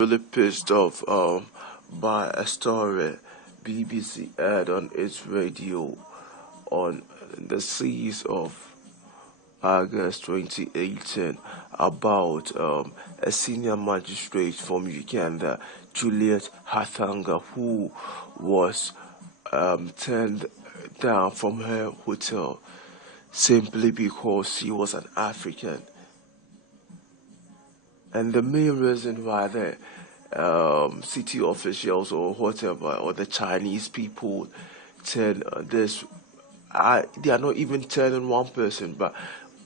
Really pissed off by a story BBC aired on its radio on the 6th of August 2018 about a senior magistrate from Uganda, Juliet Hathanga, who was turned down from her hotel simply because she was an African. And the main reason why the city officials or whatever, or the Chinese people turn this, they are not even turning one person, but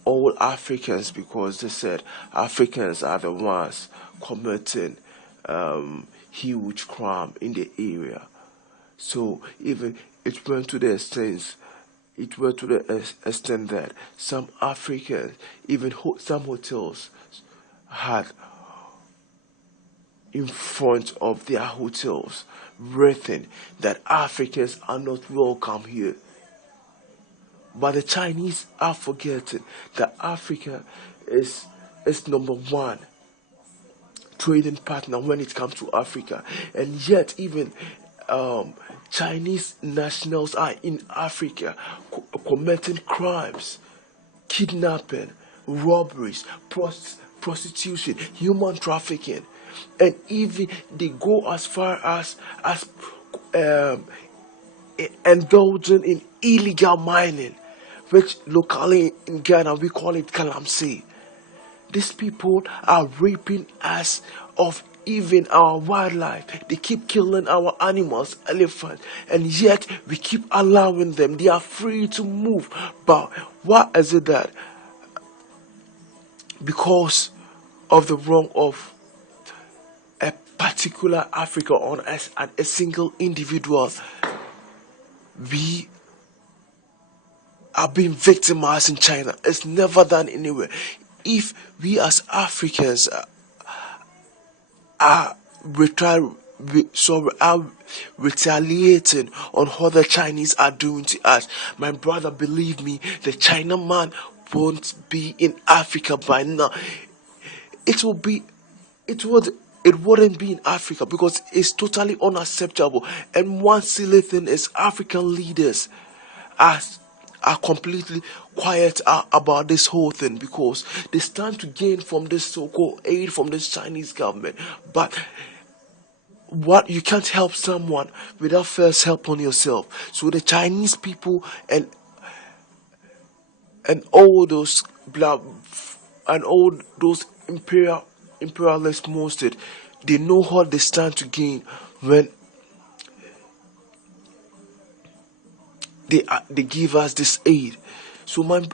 all Africans, because they said Africans are the ones committing huge crime in the area. So even it went to the extent that some Africans, even some hotels, had in front of their hotels written that Africans are not welcome here. But the Chinese are forgetting that Africa is number one trading partner when it comes to Africa, and yet even Chinese nationals are in Africa committing crimes, kidnapping, robberies, prostitution, human trafficking, and even they go as far as indulging in illegal mining, which locally in Ghana we call it Kalamsi. These people are raping us of even our wildlife. They keep killing our animals, elephants, and yet we keep allowing them. They are free to move. But what is it that because of the wrong of a particular Africa on us and a single individual, we are being victimized in China? It's never done anywhere. If we as Africans are retaliating on what the Chinese are doing to us, my brother, believe me, the China man won't be in Africa by now. It wouldn't be in Africa because it's totally unacceptable. And one silly thing is African leaders are completely quiet about this whole thing because they stand to gain from this so-called aid from this Chinese government. But what, you can't help someone without first helping yourself. So the Chinese people and all those imperialist monsters, they know what they stand to gain when they give us this aid. So my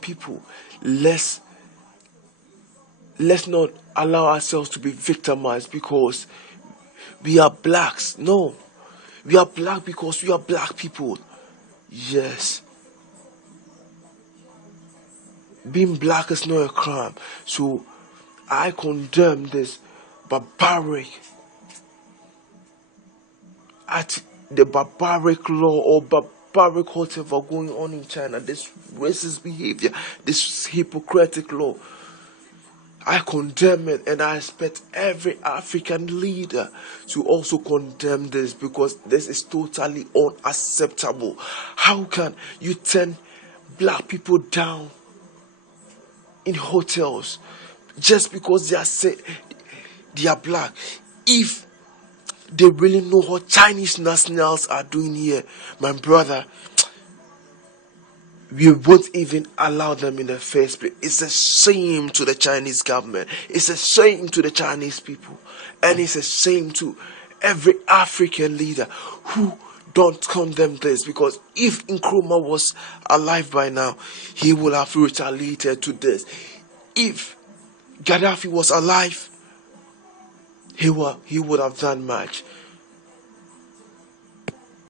people, let's not allow ourselves to be victimized because we are blacks. No, we are black because we are black people. Yes, being black is not a crime. So I condemn this barbaric the barbaric law or barbaric whatever going on in China, this racist behavior, this hypocritic law. I condemn it, and I expect every African leader to also condemn this because this is totally unacceptable. How can you turn black people down in hotels just because they are black? If they really know what Chinese nationals are doing here, my brother, we won't even allow them in the first place. It's a shame to the Chinese government. It's a shame to the Chinese people. And it's a shame to every African leader who don't condemn this, because if Nkrumah was alive by now, he would have retaliated to this. If Gaddafi was alive, he would have done much.